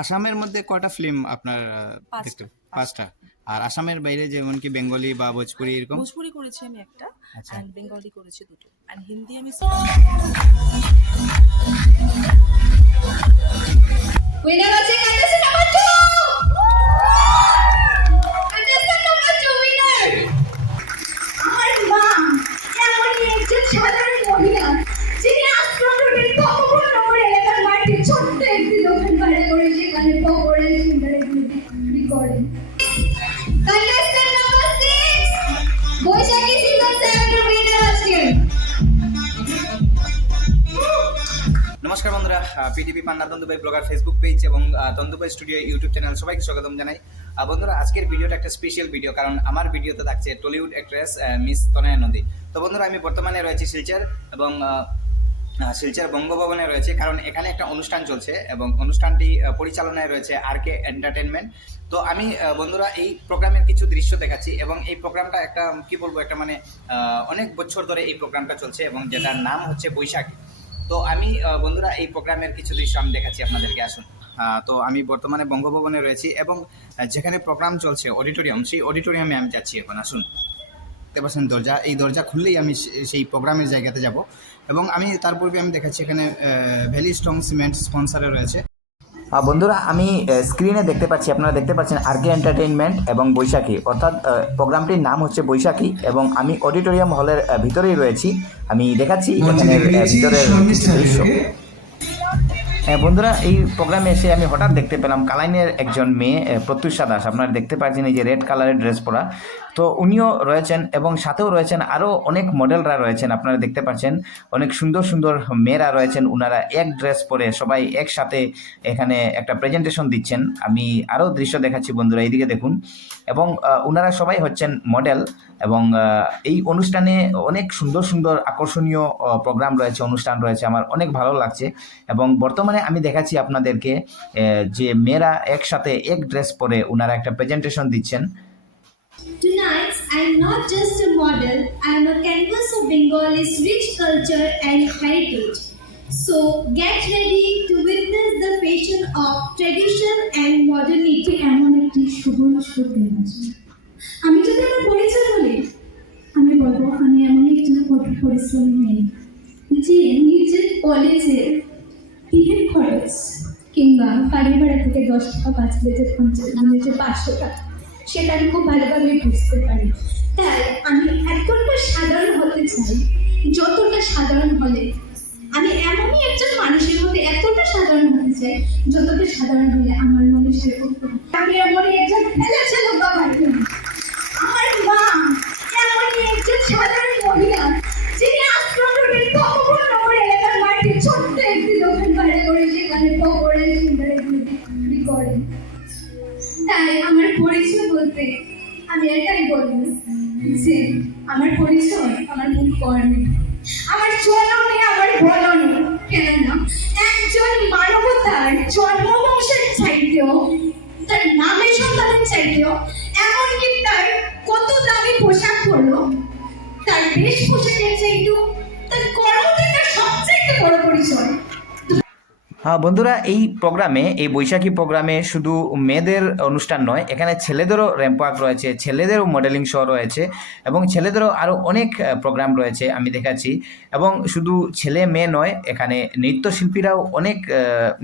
আসামের মধ্যে কয়টা ফিল্ম আপনার দেখতে? পাঁচটা। আর আসামের বাইরে যেমন কি বেঙ্গলি বা ভোজপুরি এরকম? ভোজপুরি করেছি আমি একটা, আচ্ছা। অ্যান্ড বেঙ্গলি করেছি দুটো, অ্যান্ড হিন্দি আমি Winner আছে contestant number 2. Contestant number 2 winner. আমার মা এমনই একজন সাধারণ মহিলা যিনি আশ্রমের পকোড়নগর এলাকার মাঠে ছোট্ট একটি দোকান ভাড়া করে সেখানে পকোড়া সিঙ্গারা বিক্রি করেন। Contestant number 6. বৈশাখী সিজন 7 এর winner আজকে। নমস্কার বন্ধুরা, পিটিভি পান্না তন্দুবাই ব্লগার ফেসবুক পেজ এবং তন্দুবাই স্টুডিও ইউটিউব চ্যানেল সবাইকে স্বাগতম জানাই। বন্ধুরা, আজকের ভিডিওটা একটা স্পেশাল ভিডিও, কারণ আমার ভিডিওতে থাকছে টলিউড অ্যাক্ট্রেস মিস তনয়া নন্দী। তো বন্ধুরা, আমি বর্তমানে রয়েছি শিলচর এবং শিলচর বঙ্গভবনে রয়েছে, কারণ এখানে একটা অনুষ্ঠান চলছে এবং অনুষ্ঠানটি পরিচালনায় রয়েছে আরকে এন্টারটেনমেন্ট। তো আমি বন্ধুরা এই প্রোগ্রামের কিছু দৃশ্য দেখাচ্ছি এবং এই প্রোগ্রামটা একটা কি বলবো, একটা মানে অনেক বছর ধরে এই প্রোগ্রামটা চলছে এবং যেটার নাম হচ্ছে বৈশাখী। তো আমি বন্ধুরা এই প্রোগ্রামের কিছু দৃশ্য আমি দেখাচ্ছি আপনাদেরকে, আসুন। তো আমি বর্তমানে বঙ্গভবনে রয়েছি এবং যেখানে প্রোগ্রাম চলছে অডিটোরিয়াম, সেই অডিটোরিয়ামে আমি যাচ্ছি এখন। আসুন, দেখতে পাচ্ছেন দরজা, এই দরজা খুললেই আমি সেই প্রোগ্রামের জায়গাতে যাব এবং আমি তার পূর্বে আমি দেখাচ্ছি এখানে ভ্যালি স্ট্রং সিমেন্ট স্পন্সারে রয়েছে। বন্ধুরা, আমি স্ক্রিনে দেখতে পাচ্ছি, আপনারা দেখতে পাচ্ছেন আরকে এন্টারটেইনমেন্ট এবং বৈশাখী, অর্থাৎ প্রোগ্রামটির নাম হচ্ছে বৈশাখী এবং আমি অডিটোরিয়াম হলের ভিতরেই রয়েছি। আমি দেখাচ্ছি এখানের ভিতরের দৃশ্য। বন্ধুরা, এই প্রোগ্রামে এসে আমি হঠাৎ দেখতে পেলাম কালাইনের একজন মেয়ে প্রত্যুষা দাস, আপনারা দেখতে পাচ্ছেন এই যে রেড কালারের ড্রেস পরা, তো উনিও রয়েছেন এবং সাথেও রয়েছেন আরও অনেক মডেলরা রয়েছেন। আপনারা দেখতে পাচ্ছেন অনেক সুন্দর সুন্দর মেয়েরা রয়েছেন, ওনারা এক ড্রেস পরে সবাই একসাথে এখানে একটা প্রেজেন্টেশন দিচ্ছেন। আমি আরও দৃশ্য দেখাচ্ছি বন্ধুরা, এইদিকে দেখুন। এবং ওনারা সবাই হচ্ছেন মডেল এবং এই অনুষ্ঠানে অনেক সুন্দর সুন্দর আকর্ষণীয় প্রোগ্রাম রয়েছে, অনুষ্ঠান রয়েছে, আমার অনেক ভালো লাগছে। এবং বর্তমানে আমি দেখাচ্ছি আপনাদেরকে যে মেয়েরা একসাথে এক ড্রেস পরে ওনারা একটা প্রেজেন্টেশন দিচ্ছেন। Tonight, I'm not just a model, I'm a canvas of Bengal's rich culture and heritage. So get ready to witness the fusion of tradition and modernity. এমন একটি সুবর্ণ সুদিন আছে। আমি যদি আমার পরিচয় বলি, আমি বলবো আমি এমন একজন কঠোর পরিশ্রমী মেয়ে যে নিজের কলেজের টিকিট খরচ কিংবা বাড়ি ভাড়া থেকে 10 টাকা বাঁচলে যে 500 টাকা, সেটা আমি খুব ভালোভাবে বুঝতে পারি। তাই আমি এতটা সাধারণ হতে চাই যতটা সাধারণ হলে, আমি এমনই একজন মানুষের মধ্যে এতটা সাধারণ হতে চাই যতটা সাধারণ হলে আমার মনে সেরকম। আমি এমনই একজন ফেলেছে আমার মা এমনই একজন সাধারণ মহিলা যিনি আশ্রমের পকোড়নগর এলাকার মাঠে ছোট্ট একটি দোকান ভাড়া করে সেখানে পকোড়া সিঙ্গারা বিক্রি করেন। তাই আমার পরিচয় বলতে আমি এটাই বলবো যে আমার পরিচয় আমার মূল কর্মে, আমার চলনে, আমার বলনে। কেননা একজন মানবতার জন্মবংশের চাইতেও, তার নামের সন্তানের চাইতেও, এমনকি তার কত দামি পোশাক পরলো, তার বেশ পোশাকের চাইতেও তার কর্মটা সবচেয়ে বড় পরিচয়। বন্ধুরা, এই প্রোগ্রামে, এই বৈশাখী প্রোগ্রামে শুধু মেয়েদের অনুষ্ঠান নয়, এখানে ছেলেদেরও র্যাম্প ওয়াক রয়েছে, ছেলেদেরও মডেলিং শো রয়েছে এবং ছেলেদেরও আরও অনেক প্রোগ্রাম রয়েছে আমি দেখাচ্ছি। এবং শুধু ছেলে মেয়ে নয়, এখানে নৃত্যশিল্পীরাও অনেক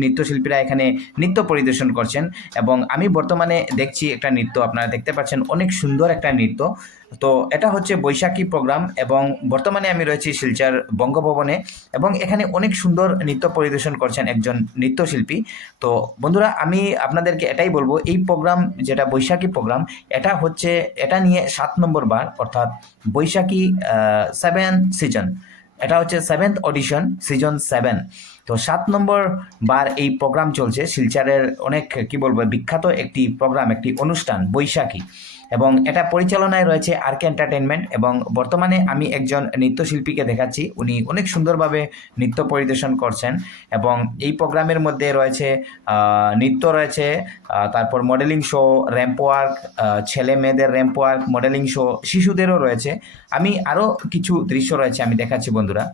নৃত্যশিল্পীরা এখানে নৃত্য পরিদর্শন করছেন এবং আমি বর্তমানে দেখছি একটা নৃত্য, আপনারা দেখতে পাচ্ছেন অনেক সুন্দর একটা নৃত্য। তো এটা হচ্ছে বৈশাখী প্রোগ্রাম এবং বর্তমানে আমি রয়েছি শিলচর বঙ্গভবনে এবং এখানে অনেক সুন্দর নৃত্য পরিবেশন করছেন একজন নৃত্যশিল্পী। তো বন্ধুরা, আমি আপনাদেরকে এটাই বলবো, এই প্রোগ্রাম যেটা বৈশাখী প্রোগ্রাম, এটা হচ্ছে, এটা নিয়ে 7 নম্বর বার, অর্থাৎ বৈশাখী 7 সিজন, এটা হচ্ছে 7th অডিশন সিজন 7। তো 7 নম্বর বার এই প্রোগ্রাম চলছে শিলচরের অনেক কি বলবো বিখ্যাত একটি প্রোগ্রাম, একটি অনুষ্ঠান বৈশাখী, এবং এটা পরিচালনায় রয়েছে আরকে এন্টারটেইনমেন্ট। এবং বর্তমানে আমি একজন নৃত্যশিল্পীকে দেখাচ্ছি, উনি অনেক সুন্দরভাবে নৃত্য পরিবেশন করছেন এবং এই প্রোগ্রামের মধ্যে রয়েছে নৃত্য রয়েছে, তারপর মডেলিং শো, র্যাম্প ওয়ার্ক, ছেলে মেয়েদের র্যাম্প ওয়ার্ক, মডেলিং শো, শিশুদেরও রয়েছে। আমি আরও কিছু দৃশ্য রয়েছে আমি দেখাচ্ছি বন্ধুরা।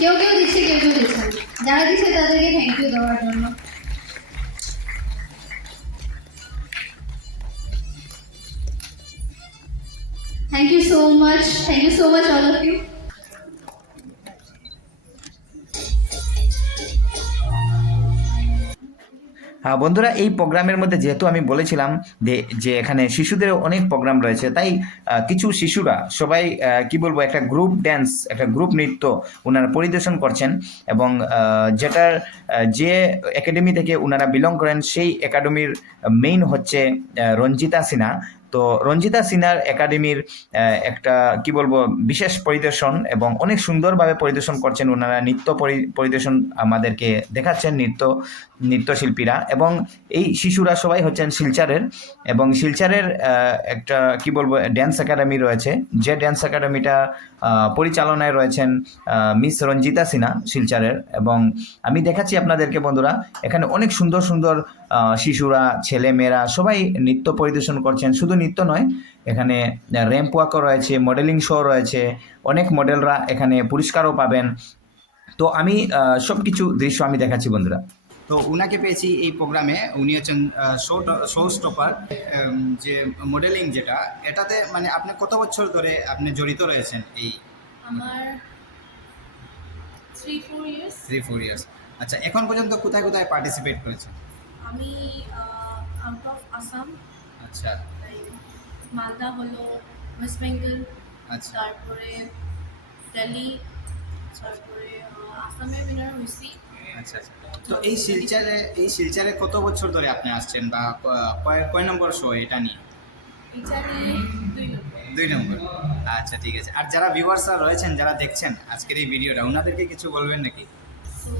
কেউ কেউ দিচ্ছে, কেউ কেউ দিচ্ছে না। যারা দিচ্ছে তাদেরকে থ্যাংক ইউ দেওয়ার জন্য। Thank you so much. Thank you so much, all of you. বন্ধুরা, এই প্রোগ্রামের মধ্যে যেহেতু আমি বলেছিলাম যে এখানে শিশুদের অনেক প্রোগ্রাম রয়েছে, তাই কিছু শিশুরা সবাই কি বলবো একটা গ্রুপ ড্যান্স, একটা গ্রুপ নৃত্য ওনারা পরিবেশন করছেন, এবং যেটার যে একাডেমি থেকে ওনারা বিলং করেন সেই একাডেমির মেইন হচ্ছে রঞ্জিতা সিনহা। তো রঞ্জিতা সিনহার একাডেমির একটা কি বলবো বিশেষ পরিদর্শন, এবং অনেক সুন্দরভাবে পরিদর্শন করছেন ওনারা, নৃত্য পরিদর্শন আমাদেরকে দেখাচ্ছেন নৃত্যশিল্পীরা। এবং এই শিশুরা সবাই হচ্ছেন শিলচরের, এবং শিলচরের একটা কি বলবো ড্যান্স একাডেমি রয়েছে, যে ড্যান্স একাডেমিটা পরিচালনায় রয়েছেন মিস রঞ্জিতা সিনহা শিলচরের। এবং আমি দেখাচ্ছি আপনাদেরকে বন্ধুরা, এখানে অনেক সুন্দর সুন্দর শিশুরা, ছেলে মেয়েরা সবাই নৃত্য পরিদর্শন করছেন। শুধু নৃত্য নয়, এখানে র্যাম্প ওয়াকও রয়েছে, মডেলিং শো রয়েছে, অনেক মডেলরা এখানে পুরস্কারও পাবেন। তো আমি সব কিছু দৃশ্য আমি দেখাচ্ছি বন্ধুরা। তো উনাকে পেয়েছি এই প্রোগ্রামে, উনি হচ্ছেন শো স্টপার, যে মডেলিং যেটা, এটাতে মানে আপনি কত বছর ধরে আপনি জড়িত রয়েছেন? এই আমার 3-4 ইয়ার্স। 3-4 ইয়ার্স। আচ্ছা, এখন পর্যন্ত কোথায় কোথায় পার্টিসিপেট করেছেন? আমি আউট অফ আসাম, আচ্ছা মালদা হলো, ওয়েস্ট বেঙ্গল, আচ্ছা তারপরে দিল্লি, তারপরে আসামে উইনার হয়েছি। আচ্ছা আচ্ছা। তো এই শিলচরে কত বছর ধরে আপনি আসছেন, বা কয় নম্বর শো এটা নিয়ে? এটা নিয়ে 2 নম্বর। 2 নম্বর। আচ্ছা ঠিক আছে। আর যারা ভিউয়ার্সরা রয়েছেন, যারা দেখছেন আজকের এই ভিডিওটা, ওনাদেরকে কিছু বলবেন নাকি? तो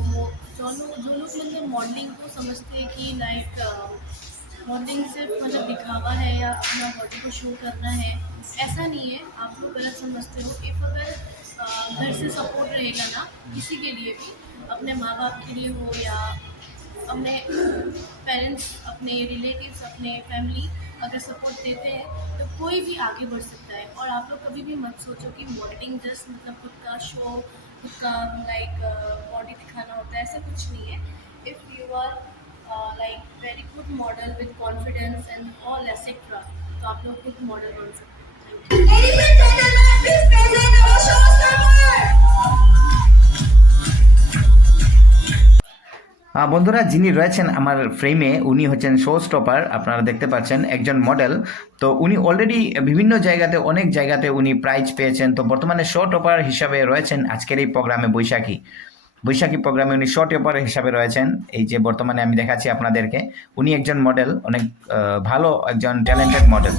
जो लोग मतलब मॉडलिंग को समझते हैं कि लाइक मॉडलिंग सिर्फ मतलब दिखावा है या अपना बॉडी को शो करना है, ऐसा नहीं है। आप लोग गलत समझते हो। इफ़ अगर घर से सपोर्ट रहेगा ना किसी के लिए भी, अपने माँ बाप के लिए हो या अपने पेरेंट्स, अपने रिलेटिव्स, अपने फैमिली अगर सपोर्ट देते हैं तो कोई भी आगे बढ़ सकता है। और आप लोग कभी भी मत सोचो कि मॉडलिंग जस्ट मतलब खुद का शो, खुद का लाइक बॉडी दिखाना होता है, ऐसा कुछ नहीं है। If you are like very good model with confidence and all etcetera, तो आप लोग खुद मॉडल बन सकते हैं। Ladies and gentlemen, please present our showstopper. বন্ধুরা, যিনি রয়েছেন আমার ফ্রেমে উনি হচ্ছেন শো স্টপার, আপনারা দেখতে পাচ্ছেন একজন মডেল। তো উনি অলরেডি বিভিন্ন জায়গাতে, অনেক জায়গাতে উনি প্রাইজ পেয়েছেন। তো বর্তমানে শো টপার হিসাবে রয়েছেন আজকের এই প্রোগ্রামে, বৈশাখী প্রোগ্রামে উনি শো টপার হিসাবে রয়েছেন। এই যে বর্তমানে আমি দেখাচ্ছি আপনাদেরকে, উনি একজন মডেল, অনেক ভালো একজন ট্যালেন্টেড মডেল।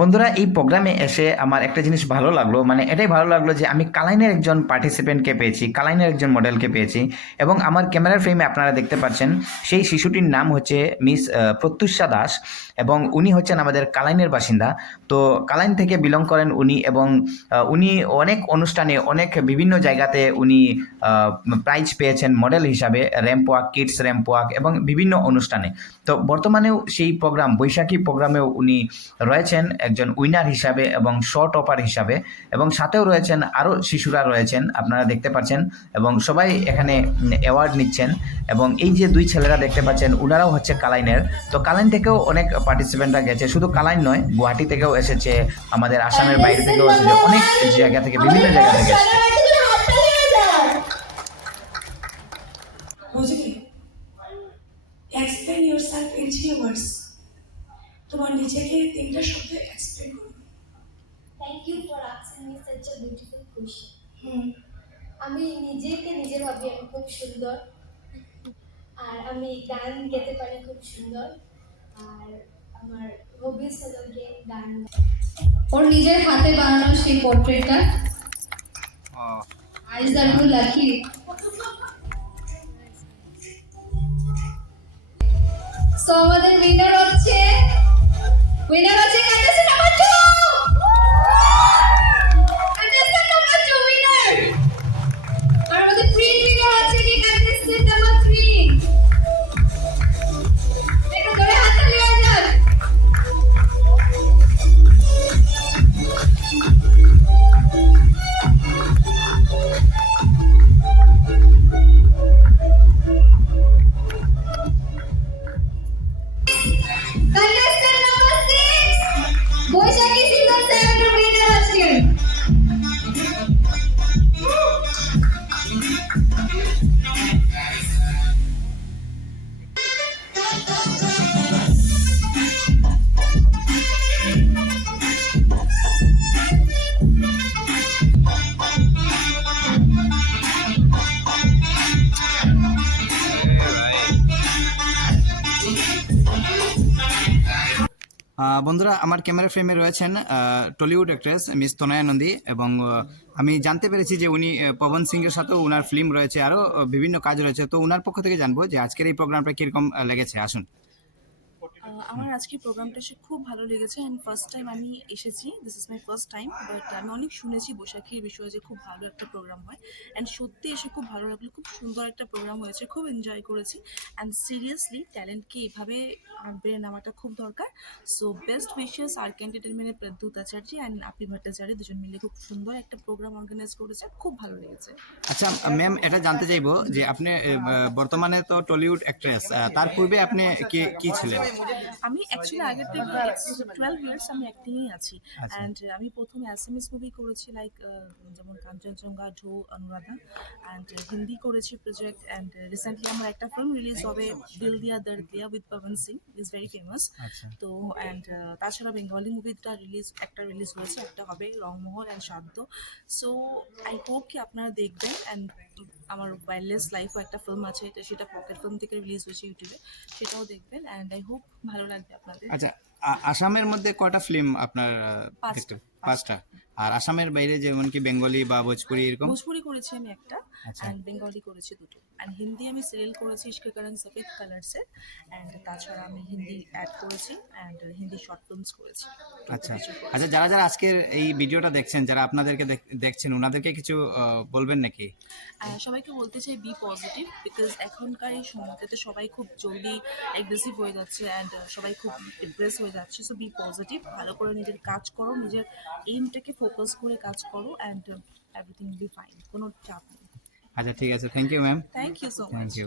বন্ধুরা, এই প্রোগ্রামে এসে আমার একটা জিনিস ভালো লাগলো, মানে এটাই ভালো লাগলো যে আমি কালাইনের একজন পার্টিসিপেন্টকে পেয়েছি, কালাইনের একজন মডেলকে পেয়েছি। এবং আমার ক্যামেরার ফ্রেমে আপনারা দেখতে পাচ্ছেন সেই শিশুটির নাম হচ্ছে মিস প্রত্যুষা দাস, এবং উনি হচ্ছেন আমাদের কালাইনের বাসিন্দা। তো কালাইন থেকে বিলং করেন উনি, এবং উনি অনেক অনুষ্ঠানে, অনেক বিভিন্ন জায়গাতে উনি প্রাইজ পেয়েছেন মডেল হিসাবে, ramp walk, kids ramp walk এবং বিভিন্ন অনুষ্ঠানে। তো বর্তমানেও সেই প্রোগ্রাম, বৈশাখী প্রোগ্রামেও উনি রয়েছেন একজন উইনার হিসাবে এবং শো টপার হিসাবে, এবং সাথেও রয়েছেন আরও শিশুরা রয়েছেন, আপনারা দেখতে পাচ্ছেন, এবং সবাই এখানে অ্যাওয়ার্ড নিচ্ছেন। এবং এই যে 2 ছেলেরা দেখতে পাচ্ছেন, ওনারাও হচ্ছে কালাইনের। তো কালাইন থেকেও অনেক পার্টিসিপেন্টরা গেছে, শুধু কালাইন নয়, গুয়াহাটি থেকেও এসেছে, আমাদের আসামের বাইরে থেকেও এসেছে, অনেক জায়গা থেকে, বিভিন্ন জায়গা থেকে এসেছে। Explain yourself in 3 words. তোমার নিজেকে 3টা শব্দে এক্সপ্লেন করো। Thank you for asking me such a beautiful question. আমি নিজে ভাবি আমি খুব সুন্দর, আর আমি গান গেতে পারি খুব সুন্দর, আর আমার হবিস হলো গিয়ে গান। ওর নিজের হাতে বানানো সেই পোর্ট্রেটটা, আইজ আর টু লাকি। সো আমাদের উইনার হচ্ছে contestant number 2. Contestant number 2 winner. আর আমাদের বন্ধুরা আমার ক্যামেরা ফ্রেমে রয়েছেন টলিউড অ্যাক্ট্রেস মিস তনয়া নন্দী এবং আমি জানতে পেরেছি যে উনি পবন সিংয়ের সাথেও উনার ফিল্ম রয়েছে, আরও বিভিন্ন কাজ রয়েছে। তো উনার পক্ষ থেকে জানবো যে আজকের এই প্রোগ্রামটা কীরকম লেগেছে। আসুন। আমার আজকে প্রোগ্রামটা এসে খুব ভালো লেগেছে অ্যান্ড ফার্স্ট টাইম আমি এসেছি, this is my first time, but আমি অনেক শুনেছি বৈশাখীর বিষয়ে যে খুব ভালো একটা প্রোগ্রাম হয় অ্যান্ড সত্যি এসে খুব ভালো লাগলো, খুব সুন্দর একটা প্রোগ্রাম হয়েছে, খুব এনজয় করেছি অ্যান্ড সিরিয়াসলি ট্যালেন্টকে এইভাবে বেড়ে নেওয়াটা খুব দরকার। সো বেস্ট উইশেস আর কে এন্টারটেনমেন্টের প্রদ্যুৎ আচার্য অ্যান্ড আপি ভট্টাচার্য দুজন মিলে খুব সুন্দর একটা প্রোগ্রাম অর্গানাইজ করেছে, খুব ভালো লেগেছে। আচ্ছা ম্যাম, এটা জানতে চাইবো যে আপনি বর্তমানে তো টলিউড অ্যাক্ট্রেস, তার পূর্বে আপনি কি ছিলেন? আমি অ্যাকচুয়ালি আগের থেকে 12 ইয়ার্স আমি অ্যাক্টিংই আছি অ্যান্ড আমি প্রথমে অ্যাসামিস মুভি করেছি লাইক যেমন কাঞ্চনজঙ্ঘা, ঢৌ, অনুরাধা অ্যান্ড হিন্দি করেছি প্রজেক্ট অ্যান্ড রিসেন্টলি আমার একটা ফিল্ম রিলিজ হবে দিল Diya Dard Diya with Pawan Singh, is very famous. তো অ্যান্ড তাছাড়া বেঙ্গলি মুভিটা রিলিজ হয়েছে, একটা হবে রংমহল অ্যান্ড সাধ্য। সো আই হোপ কি আপনারা দেখবেন অ্যান্ড আমার ওয়াইল্ডলেস লাইফও একটা ফিল্ম আছে, সেটা পকেট ফিল্ম থেকে রিলিজ হয়েছে ইউটিউবে, সেটাও দেখবেন অ্যান্ড আই হোপ ভালো লাগবে আপনাদের। আচ্ছা, আসামের মধ্যে কয়টা ফিল্ম আপনার পাঁচটা। পাঁচটা। আর আসামের বাইরে যেমন কি বেঙ্গলি বা ভোজপুরি এরকম? ভোজপুরি করেছি আমি একটা আচ্ছা। অ্যান্ড বেঙ্গলি করেছি দুটো অ্যান্ড হিন্দি আমি সিরিয়াল করেছি ইশকে করন সফেদ কালারসে অ্যান্ড তাছাড়া আমি হিন্দি অ্যাড করেছি অ্যান্ড হিন্দি শর্ট ফিল্মস করেছি। আচ্ছা আচ্ছা, যারা যারা আজকের এই ভিডিওটা দেখছেন, যারা আপনাদেরকে দেখছেন, ওনাদেরকে কিছু বলবেন নাকি? সবাইকে বলতে চাই বি পজিটিভ, বিকজ এখনকার এই সময়টাতে সবাই খুব জলদি অ্যাগ্রেসিভ হয়ে যাচ্ছে অ্যান্ড সবাই খুব ডিপ্রেস হয়ে যাচ্ছে। সো বি পজিটিভ, ভালো করে নিজের কাজ করো, নিজের এইমটাকে ফোকাস করে কাজ করো and everything will be fine, কোনো চাপ নেই। আচ্ছা ঠিক আছে, thank you ma'am. Thank you so much. Thank you.